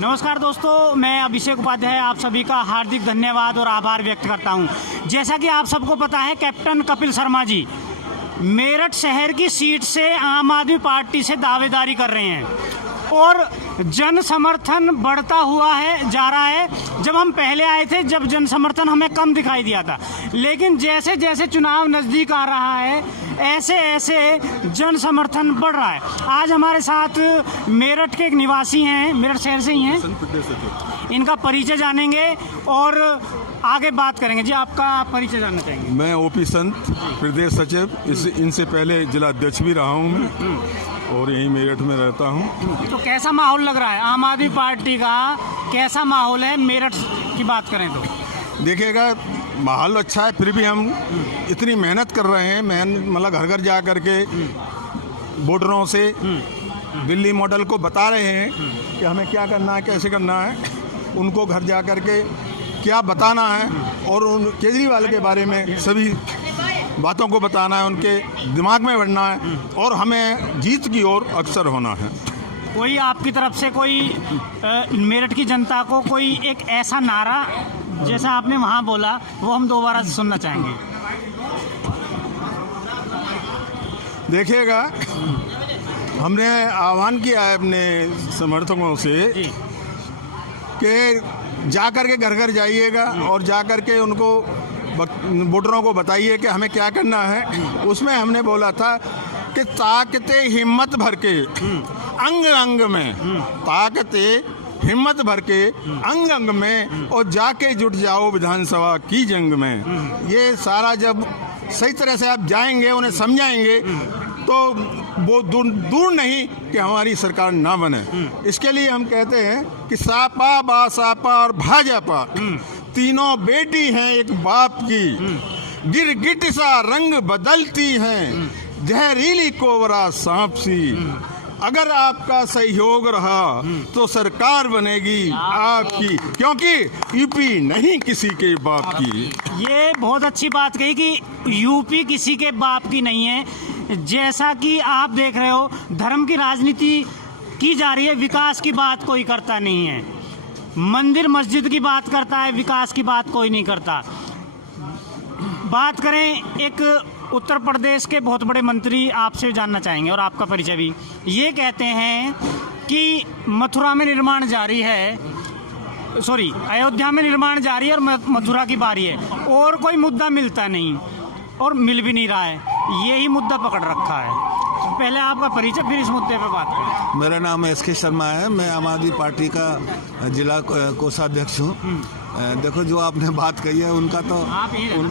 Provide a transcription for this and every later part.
नमस्कार दोस्तों, मैं अभिषेक उपाध्याय आप सभी का हार्दिक धन्यवाद और आभार व्यक्त करता हूं। जैसा कि आप सबको पता है, कैप्टन कपिल शर्मा जी मेरठ शहर की सीट से आम आदमी पार्टी से दावेदारी कर रहे हैं और जन समर्थन बढ़ता हुआ है जा रहा है। जब हम पहले आए थे, जब जन समर्थन हमें कम दिखाई दिया था, लेकिन जैसे जैसे चुनाव नज़दीक आ रहा है ऐसे ऐसे जन समर्थन बढ़ रहा है। आज हमारे साथ मेरठ के एक निवासी हैं, मेरठ शहर से ही हैं। इनका परिचय जानेंगे और आगे बात करेंगे। जी, आपका परिचय जानना चाहेंगे? मैं ओपी संत, प्रदेश सचिव, इनसे पहले जिला अध्यक्ष भी रहा हूँ मैं और यहीं मेरठ में रहता हूँ। तो कैसा माहौल लग रहा है आम आदमी पार्टी का? कैसा माहौल है मेरठ की बात करें तो? देखिएगा, माहौल अच्छा है, फिर भी हम इतनी मेहनत कर रहे हैं। मतलब घर घर जा करके वोटरों से दिल्ली मॉडल को बता रहे हैं कि हमें क्या करना है, कैसे करना है। उनको घर जा करके क्या बताना है और उन केजरीवाल के बारे में सभी बातों को बताना है, उनके दिमाग में बढ़ना है और हमें जीत की ओर अग्रसर होना है। कोई आपकी तरफ से कोई मेरठ की जनता को कोई एक ऐसा नारा जैसा आपने वहाँ बोला वो हम दोबारा सुनना चाहेंगे? देखिएगा, हमने आह्वान किया है अपने समर्थकों से कि जा कर के घर घर जाइएगा और जा कर के उनको वोटरों को बताइए कि हमें क्या करना है। उसमें हमने बोला था कि ताकते हिम्मत भर के अंग अंग में, ताकते हिम्मत भर के अंग अंग में और जाके जुट जाओ विधानसभा की जंग में। ये सारा जब सही तरह से आप जाएंगे, उन्हें समझाएंगे, तो वो दूर नहीं कि हमारी सरकार ना बने। इसके लिए हम कहते हैं कि सापा बासापा और भाजपा तीनों बेटी हैं एक बाप की, गिरगिट सा रंग बदलती हैं, जहरीली कोबरा सांप सी। अगर आपका सहयोग रहा तो सरकार बनेगी आपकी, क्योंकि यूपी नहीं किसी के बाप की। ये बहुत अच्छी बात कही कि यूपी किसी के बाप की नहीं है। जैसा कि आप देख रहे हो, धर्म की राजनीति की जा रही है, विकास की बात कोई करता नहीं है। मंदिर मस्जिद की बात करता है, विकास की बात कोई नहीं करता। बात करें एक उत्तर प्रदेश के बहुत बड़े मंत्री, आपसे जानना चाहेंगे और आपका परिचय भी। ये कहते हैं कि मथुरा में निर्माण जारी है, अयोध्या में निर्माण जारी है और मथुरा की बारी है, और कोई मुद्दा मिलता नहीं और मिल भी नहीं रहा है। यही मुद्दा पकड़ रखा है। तो पहले आपका परिचय, फिर इस मुद्दे पे बात करें। मेरा नाम एस.के. शर्मा है, मैं आम आदमी पार्टी का जिला कोषाध्यक्ष हूँ। देखो, जो आपने बात कही है उनका तो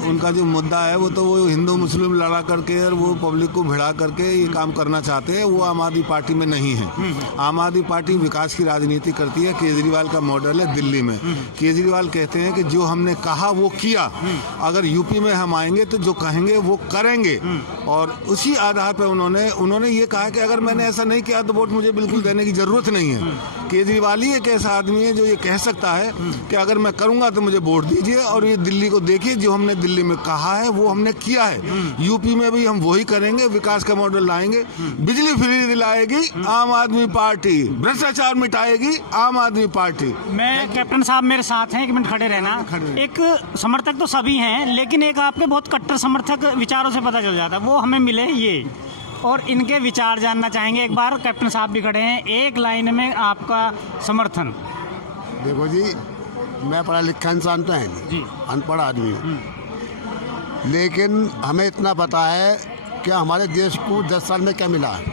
उनका जो मुद्दा है वो हिंदू मुस्लिम लड़ा करके और वो पब्लिक को भिड़ा करके ये काम करना चाहते हैं। वो आम आदमी पार्टी में नहीं है। आम आदमी पार्टी विकास की राजनीति करती है। केजरीवाल का मॉडल है दिल्ली में। केजरीवाल कहते हैं कि जो हमने कहा वो किया, अगर यूपी में हम आएंगे तो जो कहेंगे वो करेंगे। और उसी आधार पर उन्होंने ये कहा कि अगर मैंने ऐसा नहीं किया तो वोट मुझे बिल्कुल देने की जरूरत नहीं है। केजरीवाल ही एक ऐसा आदमी है जो ये कह सकता है कि अगर मैं करूंगा तो मुझे वोट दीजिए, और ये दिल्ली को देखिए, जो हमने दिल्ली में कहा है वो हमने किया है। यूपी में भी हम वही करेंगे, विकास का मॉडल लाएंगे, बिजली फ्री दिलाएगी आम आदमी पार्टी, भ्रष्टाचार मिटाएगी आम आदमी पार्टी। मैं कैप्टन साहब मेरे साथ हैं, 1 मिनट खड़े रहना। एक समर्थक तो सभी हैं, लेकिन एक आपके बहुत कट्टर समर्थक विचारों से पता चल जाता है, वो हमें मिले ये, और इनके विचार जानना चाहेंगे। एक बार कैप्टन साहब भी खड़े हैं, एक लाइन में आपका समर्थन। देखो जी, मैं पढ़ा लिखा इंसान तो है नहीं, अनपढ़ आदमी हूँ, लेकिन हमें इतना पता है कि हमारे देश को 10 साल में क्या मिला है।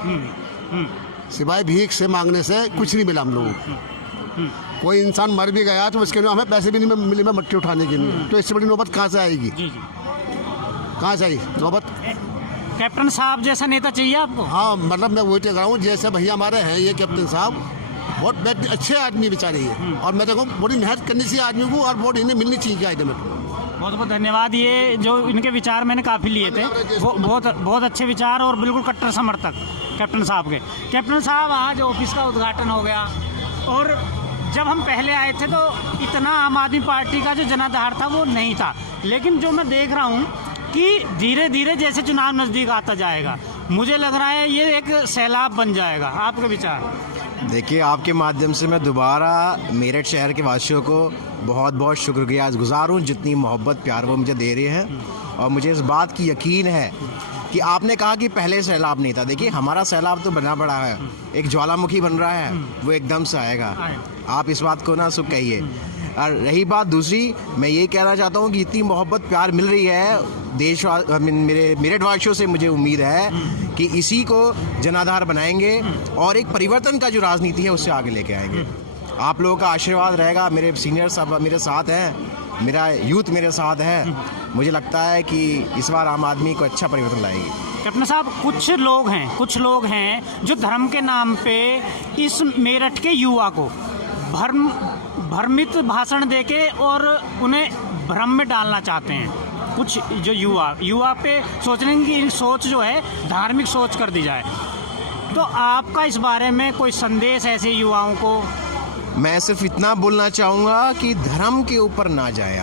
सिवाय भीख से मांगने से कुछ नहीं मिला हम लोगों को। कोई इंसान मर भी गया तो उसके लिए हमें पैसे भी नहीं मिले मट्टी उठाने के लिए। तो इससे बड़ी नौबत कहाँ से आएगी? कहाँ से आई नौबत? कैप्टन साहब जैसा नेता चाहिए आपको? हाँ, मतलब मैं वही कह रहा हूँ, जैसे भैया हमारे हैं ये कैप्टन साहब, बहुत अच्छे आदमी बेचारे है। और मैं देखो, बड़ी मेहनत करनी चाहिए आदमी को, और वोट इन्हें मिलनी चाहिए आइटम में। बहुत बहुत धन्यवाद। ये जो इनके विचार मैंने काफ़ी लिए थे, वो बहुत अच्छे विचार और बिल्कुल कट्टर समर्थक कैप्टन साहब के। कैप्टन साहब, आज ऑफिस का उद्घाटन हो गया, और जब हम पहले आए थे तो इतना आम आदमी पार्टी का जो जनाधार था वो नहीं था, लेकिन जो मैं देख रहा हूँ कि धीरे धीरे जैसे चुनाव नज़दीक आता जाएगा, मुझे लग रहा है ये एक सैलाब बन जाएगा। आपके विचार? देखिए, आपके माध्यम से मैं दोबारा मेरठ शहर के वासियों को बहुत बहुत शुक्रगुजार हूँ, जितनी मोहब्बत प्यार वो मुझे दे रहे हैं। और मुझे इस बात की यकीन है कि आपने कहा कि पहले सैलाब नहीं था। देखिए, हमारा सैलाब तो बना पड़ा है, एक ज्वालामुखी बन रहा है, वो एकदम से आएगा। आप इस बात को ना सुख कहिए। और रही बात दूसरी, मैं ये कहना चाहता हूँ कि इतनी मोहब्बत प्यार मिल रही है मेरे मेरठ वासियों से, मुझे उम्मीद है कि इसी को जनाधार बनाएंगे और एक परिवर्तन का जो राजनीति है उससे आगे लेके आएंगे। आप लोगों का आशीर्वाद रहेगा, मेरे सीनियर सब मेरे साथ हैं, मेरा यूथ मेरे साथ है। मुझे लगता है कि इस बार आम आदमी को अच्छा परिवर्तन लाएगी। कैप्टन साहब, कुछ लोग हैं जो धर्म के नाम पे इस मेरठ के युवा को भ्रमित भाषण देके और उन्हें भ्रम में डालना चाहते हैं। कुछ जो युवा पे सोचने की सोच जो है धार्मिक सोच कर दी जाए, तो आपका इस बारे में कोई संदेश ऐसे युवाओं को? मैं सिर्फ इतना बोलना चाहूँगा कि धर्म के ऊपर ना जाए,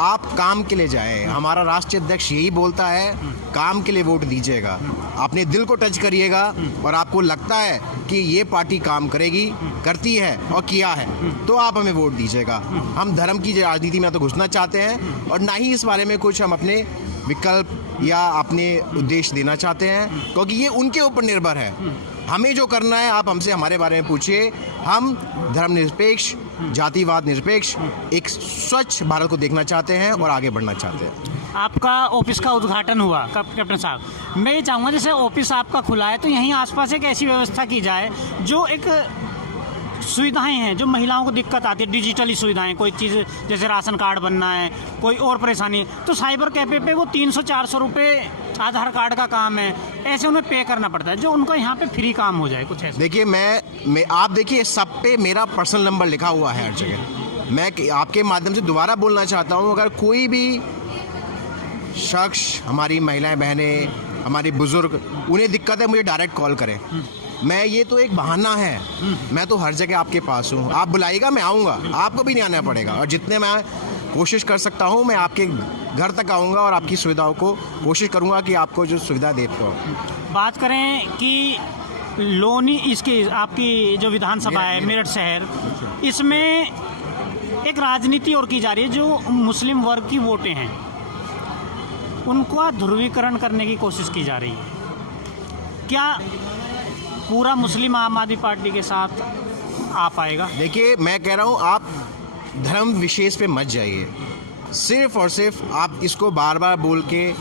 आप काम के लिए जाए। हमारा राष्ट्रीय अध्यक्ष यही बोलता है, काम के लिए वोट दीजिएगा, अपने दिल को टच करिएगा और आपको लगता है कि ये पार्टी काम करेगी, करती है और किया है, तो आप हमें वोट दीजिएगा। हम धर्म की राजनीति में तो घुसना चाहते हैं और ना ही इस बारे में कुछ हम अपने विकल्प या अपने उद्देश्य देना चाहते हैं, क्योंकि ये उनके ऊपर निर्भर है। हमें जो करना है, आप हमसे हमारे बारे में पूछिए। हम धर्मनिरपेक्ष, जातिवाद निरपेक्ष, एक स्वच्छ भारत को देखना चाहते हैं और आगे बढ़ना चाहते हैं। आपका ऑफिस का उद्घाटन हुआ कैप्टन साहब, मैं ये चाहूँगा जैसे ऑफिस आपका खुला है तो यहीं आसपास एक ऐसी व्यवस्था की जाए जो एक सुविधाएं हैं जो महिलाओं को दिक्कत आती है, डिजिटली सुविधाएं, कोई चीज़ जैसे राशन कार्ड बनना है, कोई और परेशानी, तो साइबर कैफे पे वो 300-400 रुपये आधार कार्ड का काम है, ऐसे उन्हें पे करना पड़ता है, जो उनको यहाँ पे फ्री काम हो जाए कुछ ऐसा। देखिए, मैं आप देखिए, सब पे मेरा पर्सनल नंबर लिखा हुआ है हर जगह। मैं आपके माध्यम से दोबारा बोलना चाहता हूँ, अगर कोई भी शख्स, हमारी महिलाएं बहनें, हमारे बुजुर्ग, उन्हें दिक्कत है, मुझे डायरेक्ट कॉल करें। मैं ये तो एक बहाना है, मैं तो हर जगह आपके पास हूँ। आप बुलाइएगा, मैं आऊँगा, आपको भी नहीं आना पड़ेगा। और जितने मैं कोशिश कर सकता हूँ, मैं आपके घर तक आऊँगा और आपकी सुविधाओं को कोशिश करूँगा कि आपको जो सुविधा दे पाऊँ। बात करें कि लोनी, इसकी आपकी जो विधानसभा है मेरठ शहर, इसमें एक राजनीति और की जा रही है। जो मुस्लिम वर्ग की वोटें हैं उनका ध्रुवीकरण करने की कोशिश की जा रही है। क्या पूरा मुस्लिम आम आदमी पार्टी के साथ आ पाएगा? देखिए, मैं कह रहा हूँ, आप धर्म विशेष पे मत जाइए। सिर्फ और सिर्फ आप इसको बार बार बोल के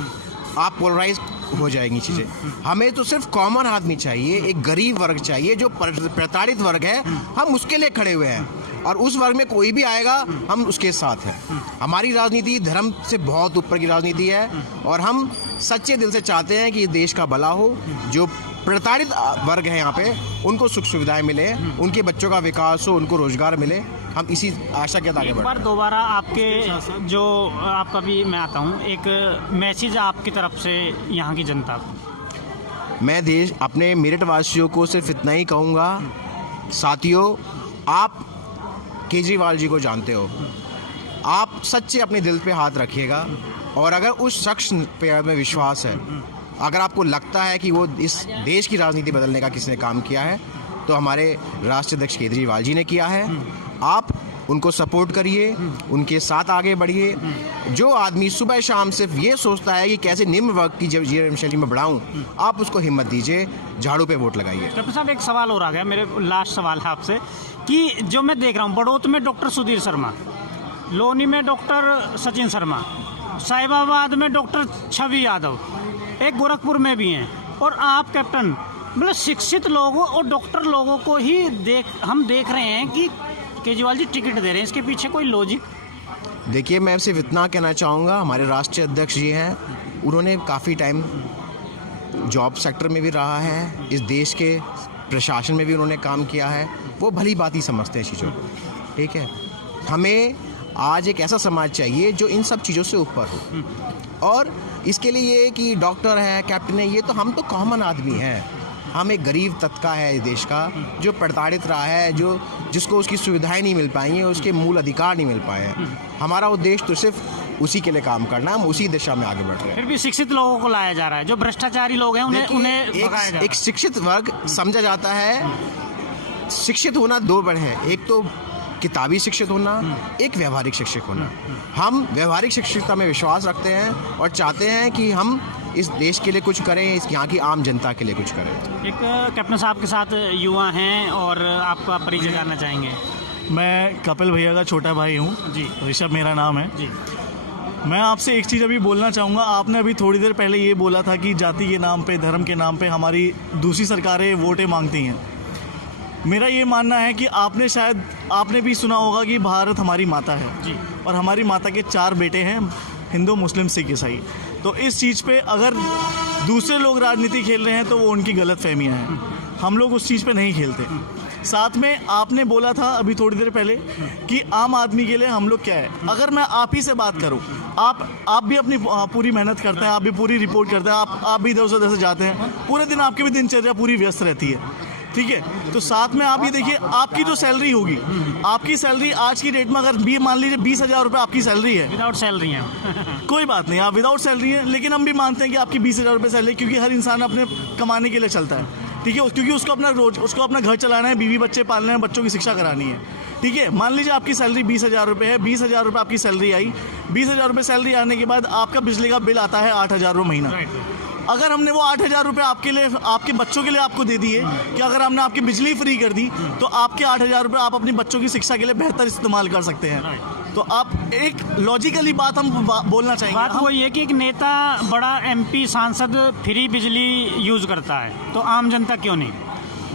आप पोलराइज हो जाएंगी चीज़ें। हमें तो सिर्फ कॉमन आदमी चाहिए, एक गरीब वर्ग चाहिए जो प्रताड़ित वर्ग है, हम उसके लिए खड़े हुए हैं। और उस वर्ग में कोई भी आएगा, हम उसके साथ हैं। हमारी राजनीति धर्म से बहुत ऊपर की राजनीति है और हम सच्चे दिल से चाहते हैं कि देश का भला हो। जो प्रताड़ित वर्ग है यहाँ पे, उनको सुख सुविधाएं मिले, उनके बच्चों का विकास हो, उनको रोजगार मिले। हम इसी आशा के आगे बढ़े। एक बार दोबारा आपके जो आपका भी मैं आता हूँ, एक मैसेज आपकी तरफ से यहाँ की जनता को। मैं अपने मेरठ वासियों को सिर्फ इतना ही कहूँगा, साथियों, आप केजरीवाल जी को जानते हो, आप सच्चे अपने दिल पे हाथ रखिएगा और अगर उस शख्स पे हमें विश्वास है, अगर आपको लगता है कि वो इस देश की राजनीति बदलने का किसने काम किया है, तो हमारे राष्ट्रीय अध्यक्ष केजरीवाल जी ने किया है। आप उनको सपोर्ट करिए, उनके साथ आगे बढ़िए। जो आदमी सुबह शाम सिर्फ ये सोचता है कि कैसे निम्न वर्ग की जीवन शैली में बढ़ाऊं, आप उसको हिम्मत दीजिए, झाड़ू पे वोट लगाइए। डॉक्टर साहब, एक सवाल और आ गया, मेरे लास्ट सवाल है आपसे कि जो मैं देख रहा हूँ, बड़ौत में डॉक्टर सुधीर शर्मा, लोनी में डॉक्टर सचिन शर्मा, साहिबाबाद में डॉक्टर छवि यादव, एक गोरखपुर में भी हैं, और आप कैप्टन, मतलब शिक्षित लोगों और डॉक्टर लोगों को ही हम देख रहे हैं कि केजरीवाल जी टिकट दे रहे हैं। इसके पीछे कोई लॉजिक? देखिए, मैं सिर्फ इतना कहना चाहूँगा, हमारे राष्ट्रीय अध्यक्ष जी हैं, उन्होंने काफ़ी टाइम जॉब सेक्टर में भी रहा है, इस देश के प्रशासन में भी उन्होंने काम किया है, वो भली बात ही समझते हैं चीज़ों को। ठीक है, हमें आज एक ऐसा समाज चाहिए जो इन सब चीज़ों से ऊपर हो। और इसके लिए ये कि डॉक्टर है, कैप्टन है, ये तो हम तो कॉमन आदमी हैं। हम एक गरीब तबका है इस देश का जो प्रताड़ित रहा है, जिसको उसकी सुविधाएं नहीं मिल पाई हैं, उसके मूल अधिकार नहीं मिल पाए हैं। हमारा उद्देश्य तो सिर्फ उसी के लिए काम करना है, हम उसी दिशा में आगे बढ़ रहे हैं। फिर भी शिक्षित लोगों को लाया जा रहा है, जो भ्रष्टाचारी लोग हैं उन्हें भगाया जा रहा है। एक शिक्षित वर्ग समझा जाता है शिक्षित होना दो बड़े हैं, एक तो किताबी शिक्षित होना, एक व्यवहारिक शिक्षित होना। हम व्यवहारिक शिक्षितता में विश्वास रखते हैं और चाहते हैं कि हम इस देश के लिए कुछ करें, इस यहाँ की आम जनता के लिए कुछ करें। एक कैप्टन साहब के साथ युवा हैं और आपका परिचय जानना चाहेंगे। मैं कपिल भैया का छोटा भाई हूँ जी। ऋषभ मेरा नाम है जी। मैं आपसे एक चीज़ अभी बोलना चाहूँगा। आपने अभी थोड़ी देर पहले ये बोला था कि जाति के नाम पे, धर्म के नाम पे हमारी दूसरी सरकारें वोटें मांगती हैं। मेरा ये मानना है कि आपने भी सुना होगा कि भारत हमारी माता है जी। और हमारी माता के 4 बेटे हैं, हिंदू, मुस्लिम, सिख, ईसाई। तो इस चीज़ पे अगर दूसरे लोग राजनीति खेल रहे हैं तो वो उनकी गलत फहमियाँ हैं। हम लोग उस चीज़ पे नहीं खेलते। साथ में आपने बोला था अभी थोड़ी देर पहले कि आम आदमी के लिए हम लोग क्या है। अगर मैं आप ही से बात करूं, आप भी अपनी पूरी मेहनत करते हैं, आप भी पूरी रिपोर्ट करते हैं, आप भी इधर से उधर से जाते हैं, पूरे दिन आपकी भी दिनचर्या पूरी व्यस्त रहती है, ठीक है। तो साथ में आप ये देखिए, आपकी जो सैलरी होगी, आपकी सैलरी आज की डेट में अगर मान लीजिए 20,000 रुपये आपकी सैलरी है, विदाउट सैलरी है कोई बात नहीं, आप विदाउट सैलरी है, लेकिन हम भी मानते हैं कि आपकी 20,000 रुपये सैलरी, क्योंकि हर इंसान अपने कमाने के लिए चलता है, ठीक है, क्योंकि उसको अपना घर चलाना है, बीवी बच्चे पालने हैं, बच्चों की शिक्षा करानी है, ठीक है। मान लीजिए आपकी सैलरी 20,000 रुपये है, 20,000 रुपये आपकी सैलरी आई, 20,000 रुपये सैलरी आने के बाद आपका बिजली का बिल आता है 8,000 रुपये महीना। अगर हमने वो 8,000 रुपये आपके लिए, आपके बच्चों के लिए आपको दे दिए, कि अगर हमने आपकी बिजली फ्री कर दी तो आपके 8,000 रुपये आप अपनी बच्चों की शिक्षा के लिए बेहतर इस्तेमाल कर सकते हैं। तो आप एक लॉजिकली बात हम बोलना चाहेंगे। बात वो ये कि एक नेता, बड़ा MP, सांसद फ्री बिजली यूज़ करता है, तो आम जनता क्यों नहीं?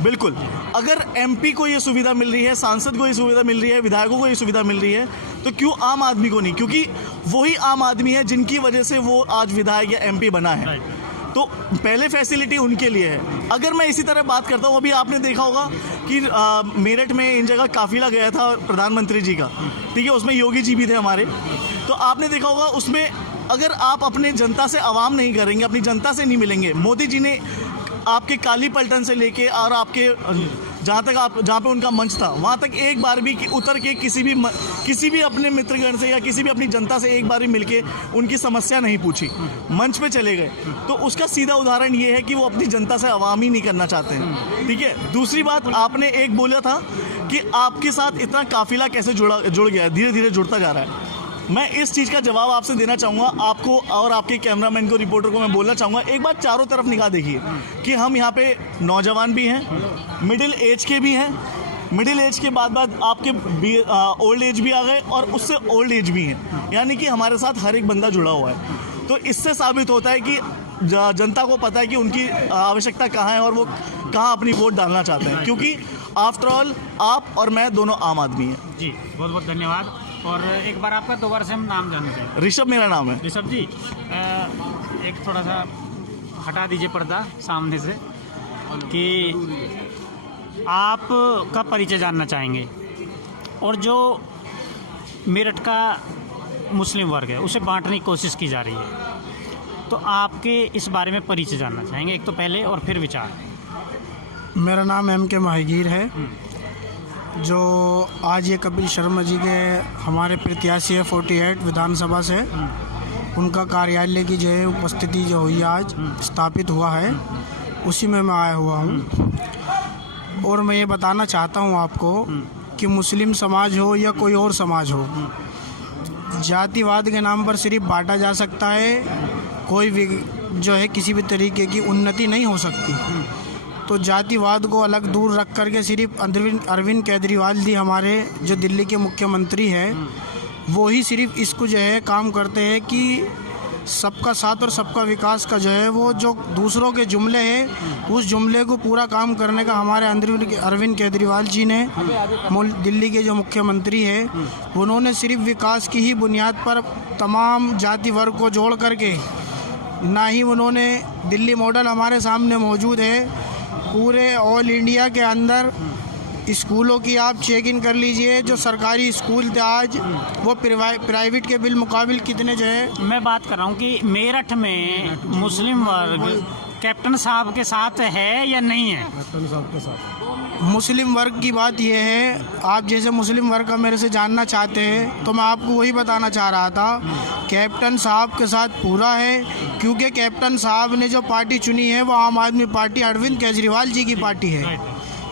बिल्कुल, अगर MP को ये सुविधा मिल रही है, सांसद को ये सुविधा मिल रही है, विधायकों को ये सुविधा मिल रही है, तो क्यों आम आदमी को नहीं? क्योंकि वही आम आदमी है जिनकी वजह से वो आज विधायक या MP बना है। तो पहले फैसिलिटी उनके लिए है। अगर मैं इसी तरह बात करता हूँ, अभी आपने देखा होगा कि मेरठ में इन जगह काफिला गया था प्रधानमंत्री जी का, ठीक है, उसमें योगी जी भी थे हमारे। तो आपने देखा होगा उसमें अगर आप अपने जनता से आवाम नहीं करेंगे, अपनी जनता से नहीं मिलेंगे, मोदी जी ने आपके काली पलटन से लेके और आपके जहाँ पे उनका मंच था वहाँ तक एक बार भी उतर के किसी भी अपने मित्रगण से या किसी भी अपनी जनता से एक बार भी मिलके उनकी समस्या नहीं पूछी, मंच पे चले गए। तो उसका सीधा उदाहरण ये है कि वो अपनी जनता से आवाम ही नहीं करना चाहते हैं, ठीक है। दूसरी बात, आपने एक बोला था कि आपके साथ इतना काफिला कैसे जुड़ गया है, धीरे धीरे जुड़ता जा रहा है। मैं इस चीज़ का जवाब आपसे देना चाहूँगा, आपको और आपके कैमरामैन को, रिपोर्टर को मैं बोलना चाहूँगा, एक बार चारों तरफ निगाह देखिए कि हम यहाँ पे नौजवान भी हैं, मिडिल एज के भी हैं, मिडिल एज के बाद आपके ओल्ड एज भी आ गए और उससे ओल्ड एज भी हैं, यानी कि हमारे साथ हर एक बंदा जुड़ा हुआ है। तो इससे साबित होता है कि जनता को पता है कि उनकी आवश्यकता कहाँ है और वो कहाँ अपनी वोट डालना चाहते हैं, क्योंकि आफ्टर ऑल आप और मैं दोनों आम आदमी हैं। जी, बहुत बहुत धन्यवाद। और एक बार आपका दोबारा से हम नाम जानते हैं। ऋषभ मेरा नाम है। ऋषभ जी, एक थोड़ा सा हटा दीजिए पर्दा सामने से, कि आपका परिचय जानना चाहेंगे और जो मेरठ का मुस्लिम वर्ग है उसे बांटने की कोशिश की जा रही है, तो आपके इस बारे में परिचय जानना चाहेंगे, एक तो पहले और फिर विचार। मेरा नाम M.K. माहिगीर है, जो आज ये कपिल शर्मा जी के हमारे प्रत्याशी है 48 विधानसभा से, उनका कार्यालय की जो है उपस्थिति जो हुई आज स्थापित हुआ है, उसी में मैं आया हुआ हूँ। और मैं ये बताना चाहता हूँ आपको कि मुस्लिम समाज हो या कोई और समाज हो, जातिवाद के नाम पर सिर्फ बांटा जा सकता है, कोई भी जो है किसी भी तरीके की उन्नति नहीं हो सकती। तो जातिवाद को अलग दूर रख करके सिर्फ अरविंद केजरीवाल जी हमारे जो दिल्ली के मुख्यमंत्री हैं, वो ही सिर्फ इसको जो है काम करते हैं कि सबका साथ और सबका विकास का जो है वो जो दूसरों के जुमले हैं उस जुमले को पूरा काम करने का हमारे अरविंद केजरीवाल जी ने, दिल्ली के जो मुख्यमंत्री हैं, उन्होंने सिर्फ विकास की ही बुनियाद पर तमाम जाति वर्ग को जोड़ करके, ना ही उन्होंने दिल्ली मॉडल हमारे सामने मौजूद है, पूरे ऑल इंडिया के अंदर स्कूलों की आप चेक इन कर लीजिए, जो सरकारी स्कूल थे आज वो प्राइवेट के बिल मुकाबिल कितने जो है। मैं बात कर रहा हूँ कि मेरठ में मुस्लिम वर्ग कैप्टन साहब के साथ है या नहीं है? कैप्टन साहब के साथ मुस्लिम वर्ग की बात यह है, आप जैसे मुस्लिम वर्ग का मेरे से जानना चाहते हैं तो मैं आपको वही बताना चाह रहा था, कैप्टन साहब के साथ पूरा है, क्योंकि कैप्टन साहब ने जो पार्टी चुनी है वो आम आदमी पार्टी अरविंद केजरीवाल जी की पार्टी है।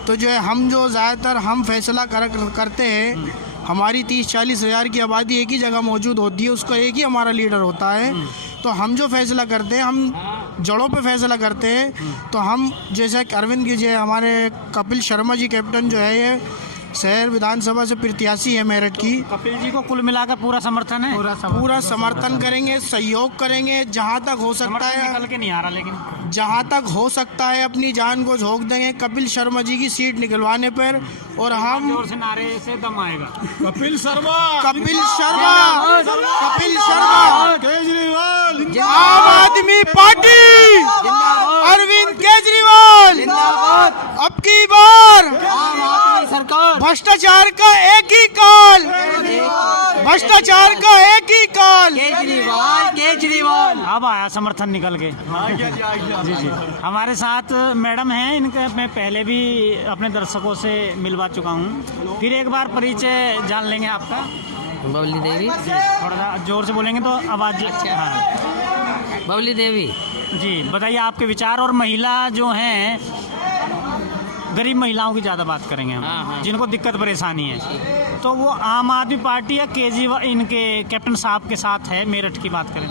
तो जो है हम जो ज़्यादातर हम फैसला करते हैं, हमारी 30-40 हज़ार की आबादी एक ही जगह मौजूद होती है, उसका एक ही हमारा लीडर होता है। तो हम जो फैसला करते हैं, हम जड़ों पे फैसला करते हैं। तो हम जैसे अरविंद की जो हमारे कपिल शर्मा जी कैप्टन जो है, ये शहर विधानसभा से प्रत्याशी है मेरठ की। कपिल जी को कुल मिलाकर पूरा समर्थन है? पूरा समर्थन करेंगे, सहयोग करेंगे, जहाँ तक हो सकता है, निकल के नहीं आ रहा, लेकिन जहाँ तक हो सकता है अपनी जान को झोंक देंगे कपिल शर्मा जी की सीट निकलवाने पर। और हम जोर से नारे से दम आएगा। कपिल शर्मा, कपिल शर्मा, कपिल शर्मा, केजरीवाल, आम आदमी पार्टी, अरविंद केजरीवाल, अब की बार सरकार, भ्रष्टाचार का एक ही काल, भ्रष्टाचार का एक ही काल। केजरीवाल, केजरीवाल। अब आया समर्थन निकल के। जी जी, हमारे साथ मैडम हैं, इनके मैं पहले भी अपने दर्शकों से मिलवा चुका हूँ, फिर एक बार परिचय जान लेंगे आपका। बबली देवी। थोड़ा सा जोर से बोलेंगे तो आवाज़। हाँ बबली देवी जी, बताइए आपके विचार। और महिला जो हैं, गरीब महिलाओं की ज़्यादा बात करेंगे हम, जिनको दिक्कत परेशानी है, तो वो आम आदमी पार्टी या केजरीवाल इनके कैप्टन साहब के साथ है? मेरठ की बात करें,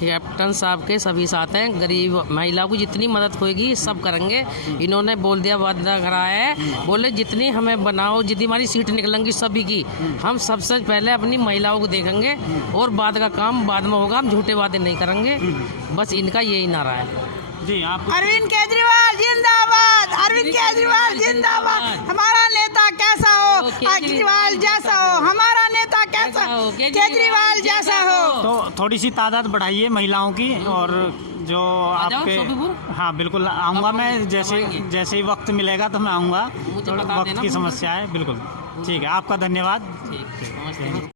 कैप्टन साहब के सभी साथ हैं। गरीब महिलाओं की जितनी मदद होगी सब करेंगे। इन्होंने बोल दिया, वादा कराया है, बोले जितनी हमें बनाओ, जितनी हमारी सीट निकलेंगी सभी की, हम सबसे पहले अपनी महिलाओं को देखेंगे और बाद का काम बाद में होगा। हम झूठे वादे नहीं करेंगे, बस इनका यही नारा है। जी आप। अरविंद केजरीवाल जिंदाबाद, अरविंद केजरीवाल जिंदाबाद। हमारा नेता कैसा हो, केजरीवाल जैसा हो, हमारा नेता कैसा हो, केजरीवाल जैसा हो। तो थोड़ी सी तादाद बढ़ाइए महिलाओं की, और जो आपके। हाँ बिल्कुल आऊँगा मैं, जैसे ही वक्त मिलेगा तो मैं आऊँगा। वक्त की समस्या है, बिल्कुल ठीक है। आपका धन्यवाद।